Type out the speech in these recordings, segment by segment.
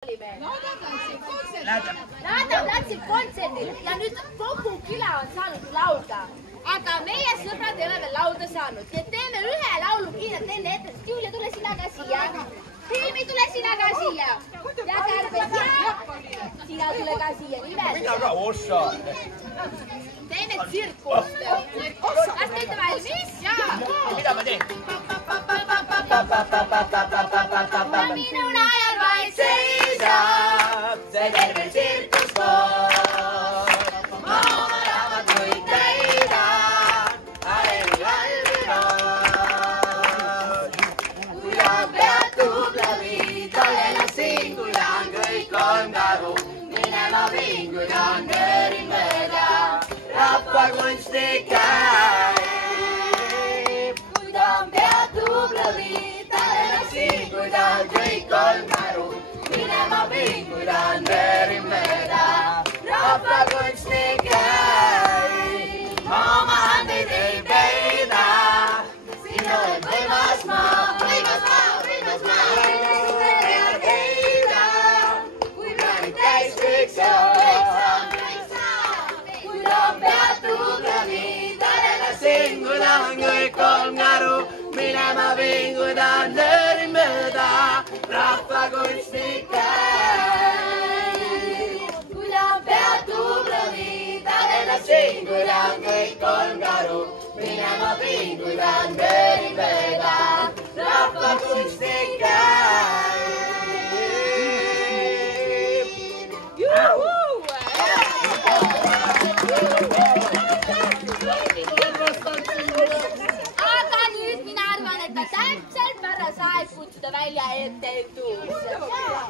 Nad läksid kontserdil ja nüüd kogu küla on saanud laulda. Aga meie sõbrad ei ole veel laulda saanud. Ja teeme ühe laulu kiirelt enne ette. Julia, tule sina ka siia. Helmi, tule sina ka siia. Ja Kärbes, ja. Sina tule ka siia. Mina ka ossa. Teeme tsirkust. Kas teete valmis? Jaa. Mida ma teen? Ja minu najal vaid seisab see terve tsirkuskoor. Ma oma raamatuid täidan, Alevi valmirood. Kui on pead tublavid, olenas siin, kui on kõik on karu. Minema viin, kui on nöörin mööda, rahva kunstnik käib. Kui ta on pead tublavid, olenas siin, kui ta on kõik on karu. Minema viin, kui ta on nöörin mööda, rahva kunstnik käib. Ma oma handeid ei peida, sina oled võimas maa, võimas maa, võimas maa. Kui plaanid täis kõik saab, kui ta on pead tublavid, olenas siin, kui ta on kõik on karu. Minema viin, kui ta on nöörin mööda, rahva kunstnik käib. Kui ta on pead tublavid, olenas siin, kui ta on kõik on karu. Minema viin, kui ta on nöörin mööda, rahva kunstnik käib. Juhuu! Aga nüüd mina arvan, et ta täpselt paras aeg kutsuda välja etendus.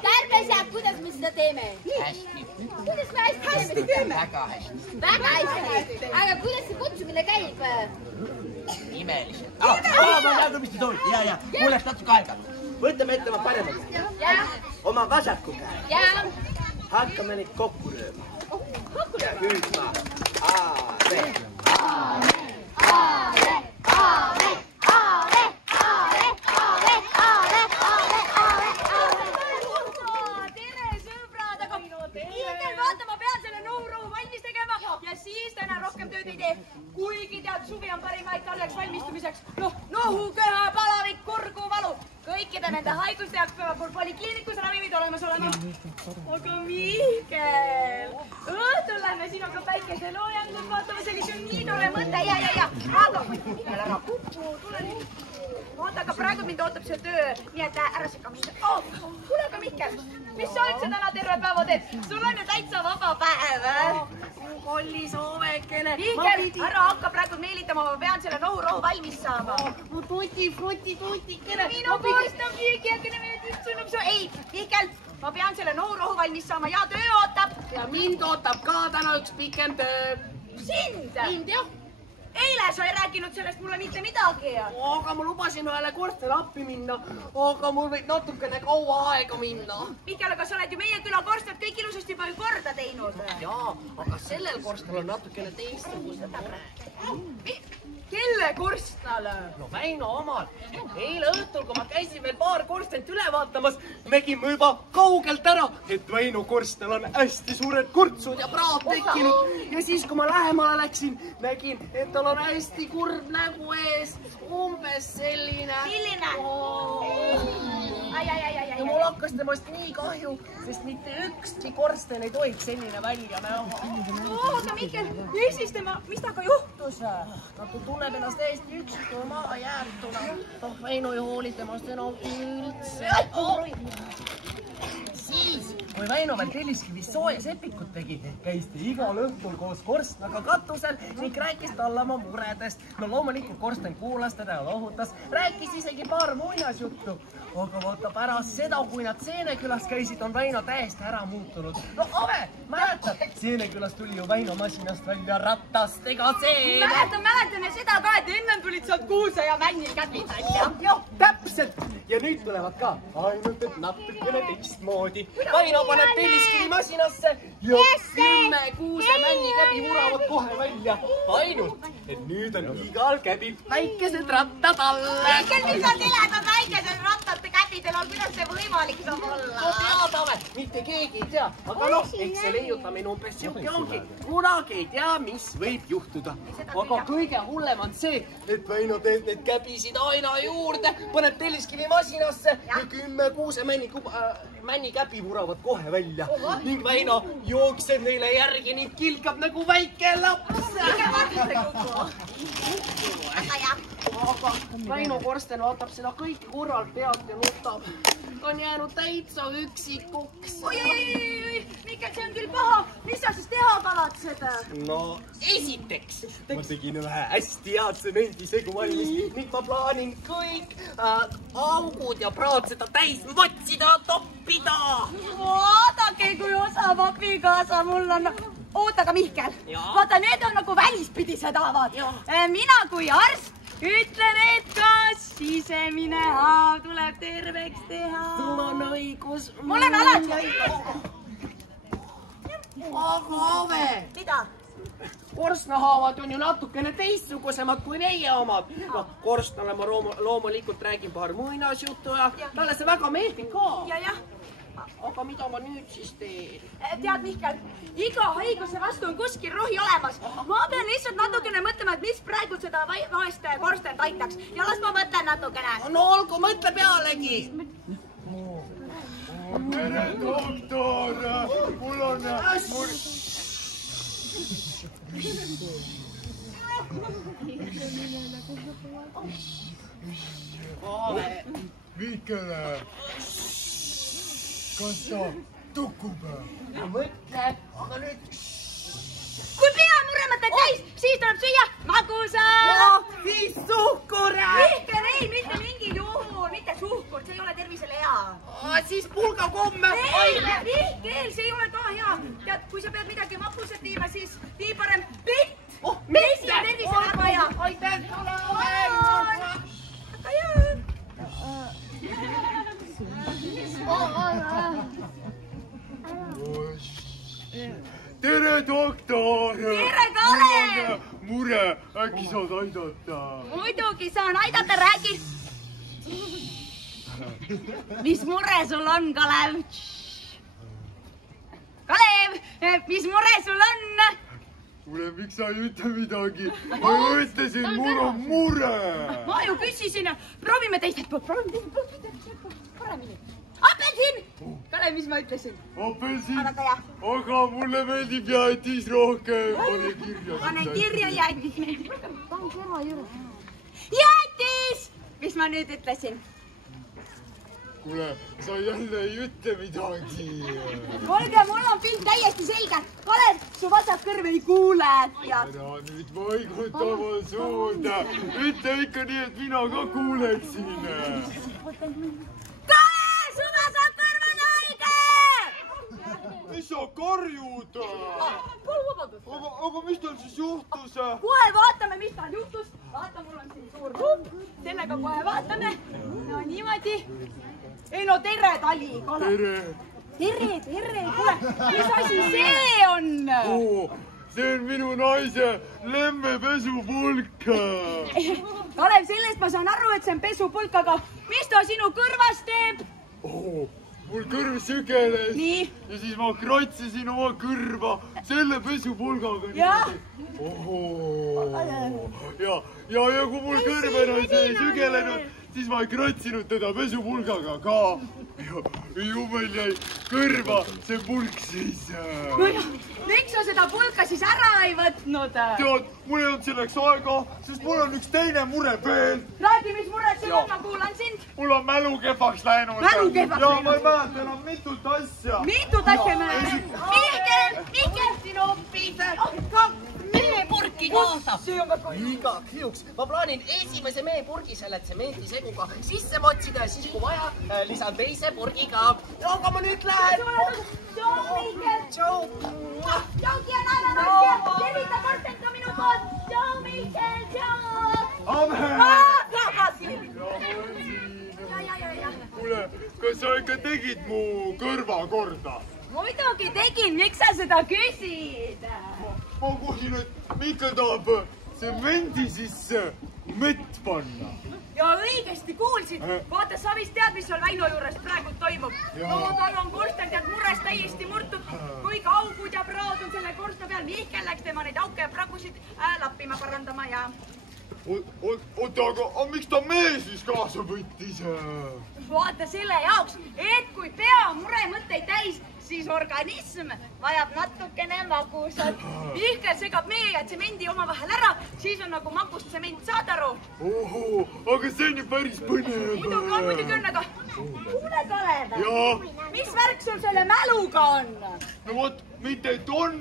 Kärbes ja kuidas me seda teeme? Hästi. Kuidas me hästi teeme? Väga hästi. Väga hästi. Aga kuidas see kutsumine käib? Imeliselt. Ma tean, mis te soovite. Ja. Mul läks natuke aega. Võtame ette oma paremad. Oma vasaku käe. Hakkame neid kokku lööma. Ja hüüdma. Aare. Kuigi tead, suvi on parim aeg talveks valmistumiseks. Nohuköha, palavik, kurguvalu. Kõikide nende haiguste jaoks peavad mul polikliinikus ravimid olemas olema. Aga Mihkel, õhtul lähme sinuga päikeseloojangut vaatama, sellise on nii tore mõte. Ja. Aga Mihkel, ära kuku, tule nüüd. Vaata, aga praegu mind ootab see töö, nii et ära sega mind. Kuule, aga Mihkel, mis sa üldse täna terve päeva teed? Sul on ju täitsa vaba päev. Kollis hoovekene. Mihkel, ära hakka praegu meelitama, ma pean selle nohurohu valmis saama. Tutikene. Minu poolest on Mihkelkene meelt üldsunub su. Ei, Mihkel, ma pean selle nohurohu valmis saama ja töö ootab. Ja mind ootab ka täna üks pikem töö. Sind? Mind jah. Eile sa ei rääkinud sellest mulle mitte midagi. Aga ma lubasin ühele korstele appi minna, aga mul võib natukene kaua aega minna. Mihkel, aga sa oled ju meie küla korstad kõik ilusasti juba korda teinud. Jaa, aga sellel korstel on natukene teistsugused. Kelle korstnale? No Väino omal. Eile õhtul, kui ma käisin veel paar korstent üle vaatamas, nägin ma juba kaugelt ära, et Väino korstel on hästi suured kurtsud ja praad tekkinud. Ja siis, kui ma lähemale läksin, nägin, et tal on hästi kurb nägu ees, umbes selline. Milline? Ja mul hakkas temast nii kahju, sest mitte ükski korsten ei tohiks selline välja näha. Aga Mihkel, ja siis tema, mis temaga juhtus? Ta tunneb ennast täiesti üksituna maha jäärtuna. Väino ei hooli temast enam üldse. Siis, kui Väino veel Telliskivis sooja sepikut tegi, käis ta igal õhtul koos korstnaga katusel ning rääkis talle oma muredest. No loomulikult korsten kuulas teda ja lohutas, rääkis isegi paar muinasjuttu. Aga vaata pärast seda, kui nad Seenekülas käisid, on Väino täiesti ära muutunud. No Ave, mäletad, Seenekülas tuli ju Väino masinast välja ratastega Seene. Mäletan ja seda ka, et ennem tulid sealt kuuse ja männikäpid välja. Jah, täpselt. Ja nüüd tulevad ka, ainult et natukene teistmoodi. Väino paneb Telliskivi masinasse ja 10 kuuse männikäbi vuravad kohe välja. Ainult, et nüüd on igal käbil väikesed rattad alla. Mihkel, mis on teledad väikesed rattad käbi Meemidel on, kuidas see võimalik saab olla? No teadame, mitte keegi ei tea, aga noh, eks see leiutamine umbes siuke ongi. Kunagi ei tea, mis võib juhtuda. Aga kõige hullem on see, et Väino teeb need käbisid aina juurde, paneb telliskivi masinasse ja 10 kuusemännikäbi vuravad kohe välja. Ning Väino jookseb neile järgi ning kilkab nagu väike laps. Aga Väino Korsten vaatab seda kõike kurvalt pealt ja nutab. Ta on jäänud täitsa üksikuks. Oi, Mihkel, see on küll paha. Mis sa siis teha kavatsed? No, esiteks ma tegin ühe hästi head tsemendisegu valmis ning ma plaanin kõik augud ja praad seda täis vatsida ja toppida. Vaadake, kui osav abikaasa mul on. Oota ka, Mihkel. Vaata, need on nagu välispidised haavad. Mina kui arst ütlen, et ka sisemine haav tuleb terveks teha. Sul on õigus. Mul on alati õigus. Aga Ave, Mida? korstnahaavad on ju natukene teistsugusemad kui meie omad. No, korstnale ma loomulikult räägin paar muinasjuttu ja talle see väga meeldib ka. Ja. Aga mida ma nüüd siis teen? Tead, Mihkel, iga haiguse vastu on kuskil rohi olemas. Ma pean lihtsalt natukene mõtlema, et mis praegu seda vaest Korstent aitaks. Ja las ma mõtlen natukene. No olgu, mõtle pealegi. Tere, doktor! Mul on... Mihkele, kas ta tukub? Mõtle, aga nüüd... Kui pea muremat on täis, siis tuleb süüa magusa. Siis suhkur! Mihkel, ei, mitte mingil juhul, mitte suhkur, see ei ole tervisele hea. Siis pulgakomme! Ei, Mihkel, see ei ole ka hea. Tead, kui sa pead midagi mapusat viima, siis vii parem pitt. Vesi on tervisele väga hea. Aitäh, tule! Tere, doktor! Tere, Kalev! Mure, äkki saad aidata? Muidugi saan aidata, räägi. Mis mure sul on, Kalev? Kalev, mis mure sul on? Kuule, miks sa ei ütle midagi? Ma ütlesin, mul on mure! Ma ju küsisin, proovime teiselt poolt, paremini. Apelsin! Kalev, mis ma ütlesin? Apelsin, Väga hea. aga mulle meeldib jäätis rohkem. Pane kirja. Pane kirja jäätis. Jäätis! Mis ma nüüd ütlesin? Kuule, sa jälle ei ütle midagi. Olge, mul on pilt täiesti selge. Kalev, su vasak kõrv ei kuule. Ära nüüd vaiguta oma suunda. Ütle ikka nii, et mina ka kuuleksin. Kalev, su vasak kõrv on haige! Mis sa karjud? Aga mis tal siis juhtus? Kohe vaatame, mis tal juhtus. Vaata, mul on siin suur ruum. Sellega kohe vaatame. No niimoodi. Ei no tere, Tali, Kalev. Tere. Kuule, mis asi see on? See on minu naise lemmepesupulk. Kalev, sellest ma saan aru, et see on pesupulk, aga mis ta sinu kõrvas teeb? Mul kõrv sügeles. Nii. Ja siis ma kratsisin oma kõrva selle pesupulgaga. Jah. Ja kui mul kõrv enam ei sügelenud, siis ma ei kratsinud teda pesupulgaga ka. Ju meil jäi kõrva see pulk siis. Miks sa seda pulka siis ära ei võtnud? Tead, mul ei olnud selleks aega, sest mul on üks teine mure veel. Räägi, mis mured sul on, ma kuulan sind. Mul on mälu kehvaks läinud. Mälu kehvaks ja läinud? ma ei mäleta enam mitut asja. Mitut asja me näeme? Mihkel, sinu meepurki kaasa. See on väga Igaks juhuks ma plaanin esimese meepurgi selle tsemendiseguga sisse motsida ja siis kui vaja, lisan teise purgi ka. Aga ma nüüd lähen. Tšau, Mihkel. Tšau. Tšau, Kiana. Tervita Korstent ka minu poolt. Tšau, Mihkel. Tšau. Tagasi. Ja. Kuule, kas sa ikka tegid mu kõrva korda? Muidugi tegin, miks sa seda küsid? Ma kuulsin, et Mihkel tahab tsemendi sisse mett panna. ja õigesti kuulsid. Vaata, sa vist tead, mis seal Väino juures praegu toimub. No tal on korsten tead mures täiesti murtud, kui kaugud ja praod on selle korstna peal. Mihkel läks tema neid auke ja pragusid lappima parandama ja... Oota, aga miks ta mees siis kaasa võttis? Vaata selle jaoks, et kui pea muremõtteid täis, siis organism vajab natukene magusat. Mihkel segab mee ja tsemendi omavahel ära, siis on nagu magust tsement, saad aru? Ohoo, aga see on ju päris põnev. Muidugi on, aga kuule, Kalev, mis värk sul selle mäluga on? No vot, mitte et on,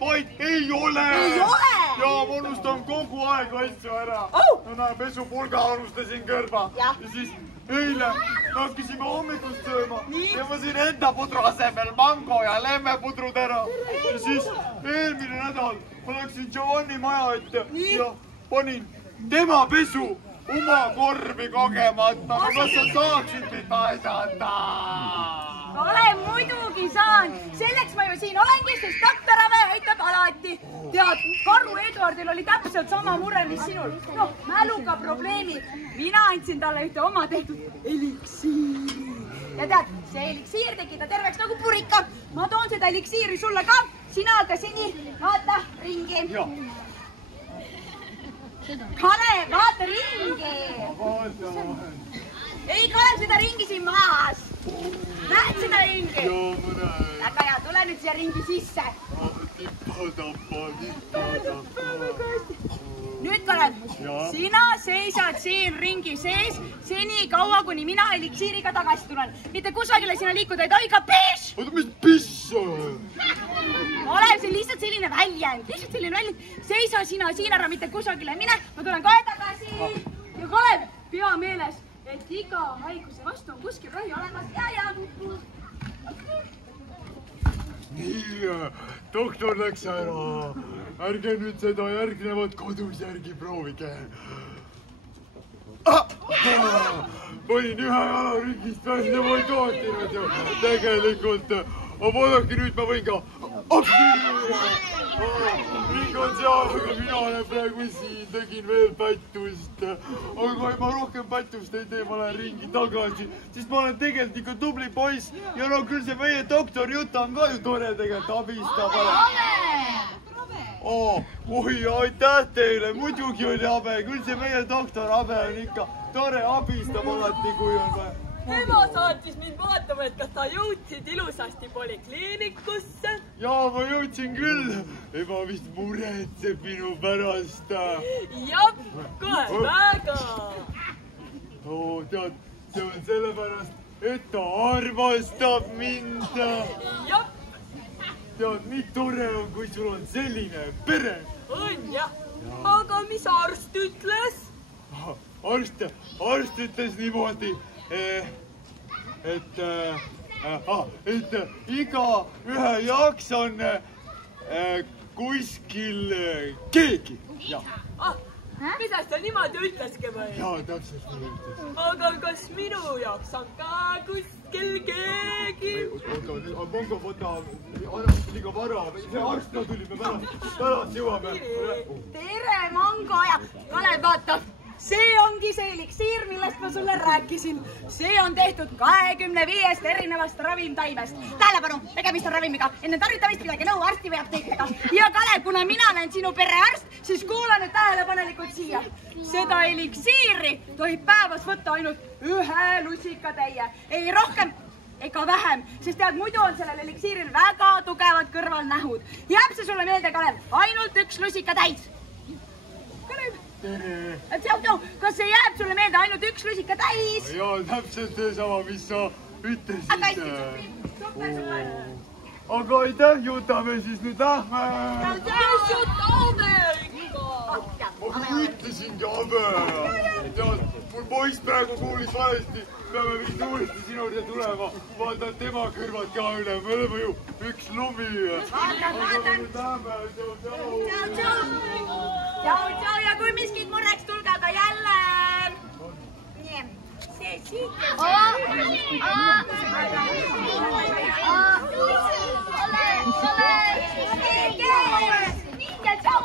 vaid ei ole. Ei ole? Jaa, ma unustan kogu aeg asju ära. No näe, pesupulga unustasin kõrva. Ja siis eile hakkasime hommikust sööma ja ma siin enda pudru asemel mango ja lemmepudrud ära. Ja siis eelmine nädal ma läksin Giovanni maja ette ja panin tema pesu oma korvi kogemata. Kas sa saaksid mind aidata? Olen muidugi saan. Selleks ma ju siin olengi, sest doktor Ave aitab alati. Tead, Karru Eduardil oli täpselt sama mure, mis sinul. No, mäluga probleemi. Mina andsin talle ühte oma tehtud eliksiiri. Ja tead, see eliksiir tegi ta terveks nagu purika. Ma toon seda eliksiiri sulle ka. Sina aga seni vaata ringi. Kalev, vaata ringi. Ei, Kalev, seda ringi siin maas. Näed seda ringi? Joo, ma näen. Väga hea, tule nüüd siia ringi sisse. Tippa-tappa. Nüüd, Kalev, sina seisad siin ringi sees seni kaua, kuni mina eliksiiriga tagasi tulen. Mitte kusagile sina liikuda ei tohi, ka pish! Oota, mis piss? Kalev, see on lihtsalt selline väljend. Seisa sina siin ära, mitte kusagile mine. Ma tulen kohe tagasi. Ja Kalev, pea meeles, et iga haiguse vastu on kuskil rohi olemas ja. Nii, doktor läks ära. Ärge nüüd seda järgnevat kodus järgi proovige. Panin ühe jala rüngist välja, ma ei toetinud ju. Tegelikult, vaadake nüüd ma võin ka ring on seal, aga mina olen praegu siin, tegin veel pättust. Aga kui ma rohkem pättust ei tee, ma lähen ringi tagasi, siis ma olen tegelikult ikka tubli poiss. Ja no küll see meie doktor Juta on ka ju tore tegelikult, abistab. Oi, aitäh teile, muidugi oli abe, küll see meie doktor abe on ikka tore, abistab alati, kui on vaja. Ema saatis mind vaatama, et kas sa jõudsid ilusasti polikliinikusse. Jaa, ma jõudsin küll. Ema vist muretseb minu pärast. Jah, kohe väga. Tead, see on sellepärast, et ta armastab mind. Jah. Tead, nii tore on, kui sul on selline pere. On jah. Aga mis arst ütles? Arst ütles niimoodi, et iga ühe jaoks on kuskil keegi. Mis asja niimoodi ütleski või? Jaa, täpselt nii ütles. Aga kas minu jaoks on ka kuskil keegi? Oota, Mongo, võta, annab liiga vara. See arst ka tuli, me pärast jõuame. Tere, Mongo ja Kalev, vaata. See ongi see eliksiir, millest ma sulle rääkisin. See on tehtud 25 erinevast ravimtaimest. Tähelepanu, tegemist on ravimiga. Enne tarvitamist pidage nõu arsti või apteekriga. Ja Kalev, kuna mina olen sinu perearst, siis kuula nüüd tähelepanelikult siia. Seda eliksiiri tohib päevas võtta ainult ühe lusikatäie. Ei rohkem ega vähem, sest tead, muidu on sellel eliksiiril väga tugevad kõrvalnähud. Jääb see sulle meelde, Kalev? Ainult üks lusikatäis. Kalev. Kas see jääb sulle meelde ainult üks lusika täis? Jaa, täpselt sama, mis sa ütlesid. Aga aitäh, Juta, me siis nüüd lähme. Kes Juta ikka? Ma ütlesingi abe. Tead, mul poiss praegu kuulis valesti. Peame vist uuesti sinu juurde tulema. Vaatan tema kõrvad ka üle. Me oleme ju üks lumi. Vaatan. Tšau, ja kui miskit mureks, tulge aga jälle. Nii, see siit. Minge, tšau.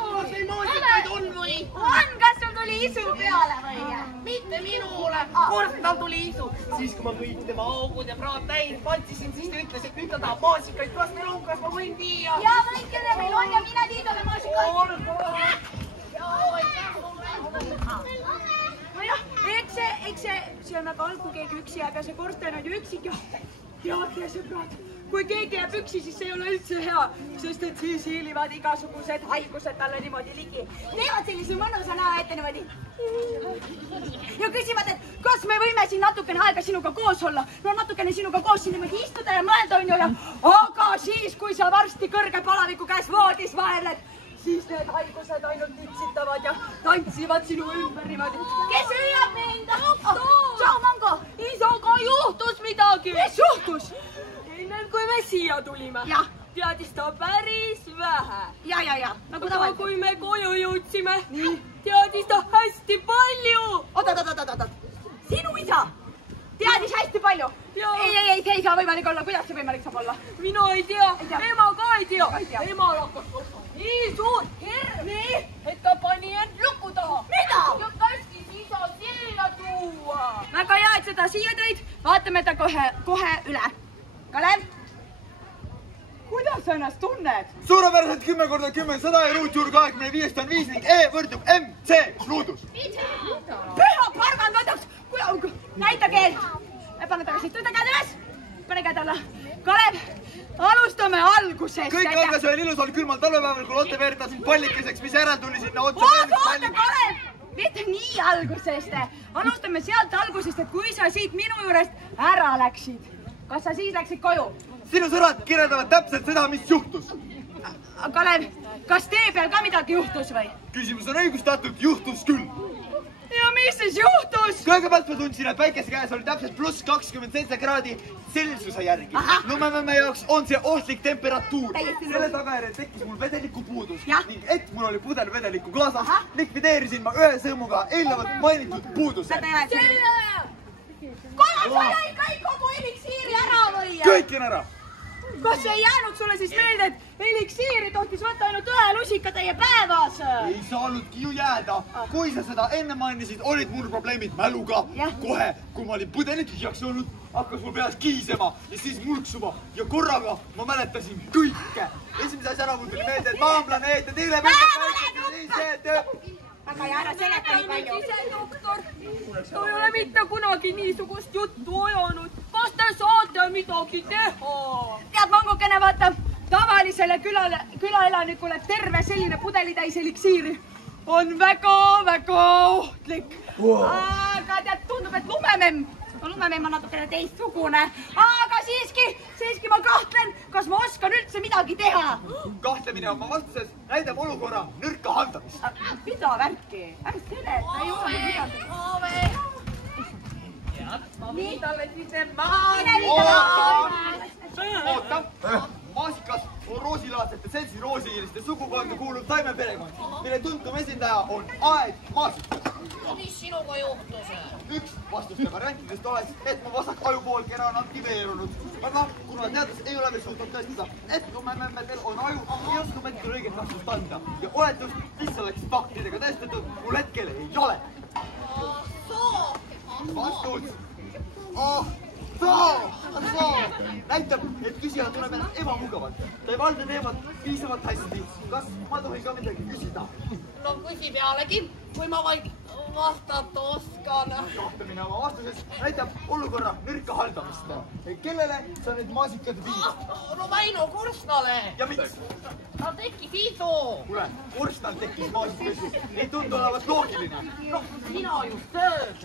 On, kas sul tuli isu peale või? Mitte minule, Korsnal tuli isu. Siis kui ma kõik tema augud ja praad täis pantsisin, siis ta ütles, et nüüd ta tahab maasikaid. Kas meil on, kas ma võin viia? Ja võikene meil on ja mine vii talle maasikaid. Nojah, eks see on väga halb, kui keegi üksi jääb ja see korsten on ju üksik ja teate sõbrad, kui keegi jääb üksi, siis see ei ole üldse hea, sest et siis hiilivad igasugused haigused talle niimoodi ligi. Teevad sellise mõnusa näo ette niimoodi. Ja küsivad, et kas me võime siin natukene aega sinuga koos olla. No natukene sinuga koos siin niimoodi istuda ja mõelda on ju ja aga siis, kui sa varsti kõrge palaviku käes voodis vaevled, siis need haigused ainult titsitavad ja tantsivad sinu ümber niimoodi. Kes hüüab mind? Tšau, Mango! Isaga juhtus midagi. Mis juhtus? Enne kui me siia tulime, teadis ta päris vähe. Ja. Nagu aga kui me koju jõudsime, teadis ta hästi palju. Oot. Sinu isa teadis hästi palju? Ei, see ei saa võimalik olla. Kuidas see võimalik saab olla? Mina ei tea. Ema ka ei tea. Ema hakkas nii suur hirm, et ta pani end luku taha. Mida? Ja käskis isa siia tuua. Väga hea, et seda siia tõid. Vaatame ta kohe üle. Kalev, kuidas sa ennast tunned? Suurepäraselt 10 × 10, 100 ja ruut juurde 25 on 5 ning E võrdub MC luudus. Püha pargand võtaks! Näita keelt! Pane tagasi, tõta käed üles! Pane käed alla! Kalev, alustame algusest! Kõik algas ühel ilusal külmal talvepäeval, kui Lotte veertas sind pallikeseks, mis järel tuli sinna otsa. Oota, Kalev! Mitte nii algusest! Alustame sealt algusest, et kui sa siit minu juurest ära läksid. Kas sa siis läksid koju? Sinu sõnad kirjeldavad täpselt seda, mis juhtus. Kalev, kas tee peal ka midagi juhtus või? Küsimus on õigustatud, juhtus küll. Ja mis siis juhtus? Kõigepealt ma tundsin, et päikese käes oli täpselt pluss 27 kraadi Celsiuse järgi. Lumememme jaoks on see ohtlik temperatuur. Selle tagajärjel tekkis mul vedeliku puudus ning et mul oli pudel vedelikku klaasas, likvideerisin ma ühe sõõmuga eelnevalt mainitud puuduse. Kalev, sa jäi kõik kogu eliksiiri ära või? Kõik on ära. Kas ei jäänud sulle siis meelde, et eliksiiri tohtis võtta ainult ühe lusika teie päevas? Ei saanudki ju jääda. Kui sa seda enne mainisid, olid mul probleemid mäluga. Kohe, kui ma olin pudelit tühjaks olnud, hakkas mul peas kiisema ja siis mulksuma ja korraga ma mäletasin kõike. Esimese asjana mul tuli meelde, et maa on planeet ja teile Aga ja ära seleta nii palju. Ise, doktor, ta ei ole mitte kunagi niisugust juttu ajanud. Kas te saate midagi teha? Tead, Mangokene, vaata, tavalisele külaelanikule terve selline pudelitäis eliksiiri on väga ohtlik. Aga tead, tundub, et lumememm on natukene teistsugune. Aga siiski ma kahtlen, kas ma oskan üldse midagi teha. Kahtlemine oma vastuses näidab olukorra nõrka haldamist. Mida värki? Ära seleta, ei ole midagi. Ma viin talle siis need maad. Oota, maasikas on roosilaadsete seltsi roosihiiliste sugukonda kuuluv taimeperekond, mille tuntum esindaja on aedmaasikas. Mis sinuga juhtus? Üks vastuste variantidest oleks, et mu vasak ajupoolkera on aktiveerunud. Aga kuna teadus ei ole veel suutnud tõestada, et lumememmetel on aju, ei oska ma hetkel õiget vastust anda. Ja oletust, mis oleks faktidega tõestatud, mul hetkel ei ole. Vastus. Näitab, et küsija tunneb ennast ebamugavalt. Ta ei valda teemat piisavalt hästi. Kas ma tohin ka midagi küsida? No küsi pealegi, kui ma vaid vastata oskan. Kahtlemine oma vastuses näitab olukorra nõrka haldamist. Kellele sa need maasikad viid? No Väino Korsnale. Ja miks? Ta tekkis isu. Kuule, Korsnal tekkis maasikasu. Ei tundu olevat loogiline. No sina just tööd.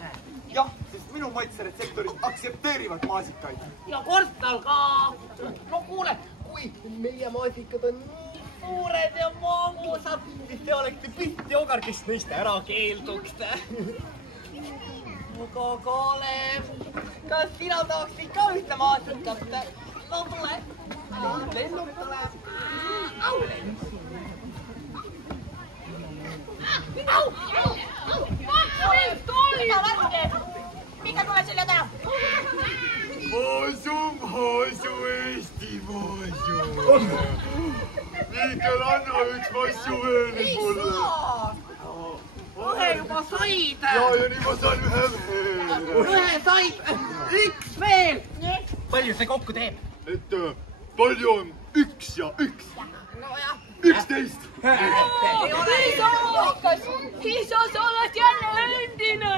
Jah, sest minu maitseretseptorid aktsepteerivad maasikaid. Ja Korsnal ka. No kuule, kui meie maasikad on nii suured ja magusad, siis te olete pitti ogar, kes neist ära keelduks. Aga Kalev, kas sina tahaksid ka ühte maasikat? No tule. Lennuk tuleb. Mikä tulee sille tähän? Maasu, Eesti maasu. Miikel, anna üks maasu veel mulle. Kohe juba said. Ja nii ma saan ühe veel. Ühe said. Üks veel. Palju see kokku teeb? Et palju on 1 ja 1? Nojah. 11. Isa, sa oled jälle endine.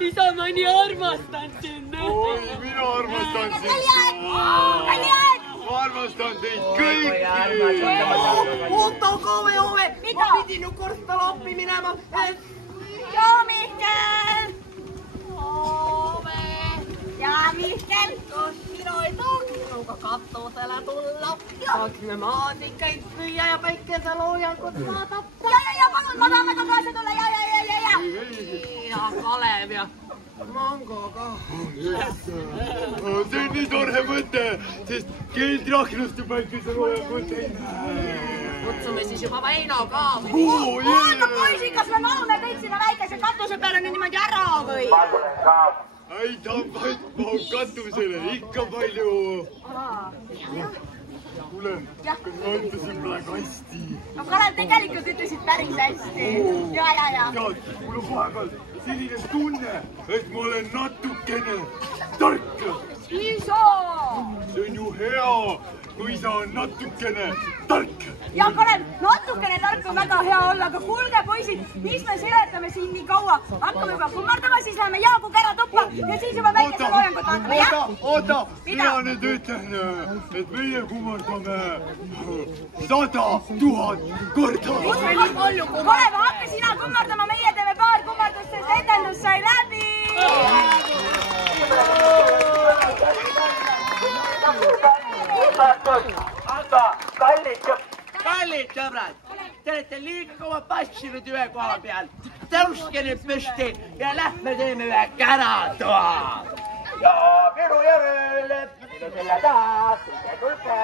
Isa, ma nii armastan sind. Oi, mina armastan sind. Ma armastan teid kõiki. Oota, Ove. Ma pidin ju korstale appi minema. Ja Mihkel! Ove! Ja Mihkel! Kas sina ei tahaks minuga katusele tulla? Saaksime maasikaid süüa ja päikeseloojangut vaadata. Ja, palun, ma tahan väga kaasa tulla, ja. Ja Kalev ja Mango ka. See on nii tore mõte, sest keeldrahnust ja päikeseloojangut ei näe. Kutsume siis juba Väino ka. Oota, poisid, kas me mahume kõik sinna väikese katuse peale nüüd niimoodi ära või? Ei, ta on vaid mahub katusele, ikka palju. Kuule, kas ma ütlesin praegu hästi? No Kalev, tegelikult ütlesid päris hästi. Ja. Tead, mul on vahepeal selline tunne, et ma olen natukene tark. Isa! See on ju hea, kui sa on natukene tark. Ja Kalev, natukene tark on väga hea olla, aga kuulge poisid, mis me seletame siin nii kaua? Hakkame juba kummardama, siis läheme Jaaguga ära tuppa ja siis juba väikese loojangut vaatame, jah? Oota, mina nüüd ütlen, et meie kummardame 100 000 korda. Kalev, hakka sina kummardama, meie teeme paar kummardust, sest etendus sai läbi! Aga kallid sõbrad, te olete liikuma passinud ühe koha peal. Tõuske nüüd püsti ja lähme teeme ühe käratoa. Ja minu järele, minu selle taha, tulge.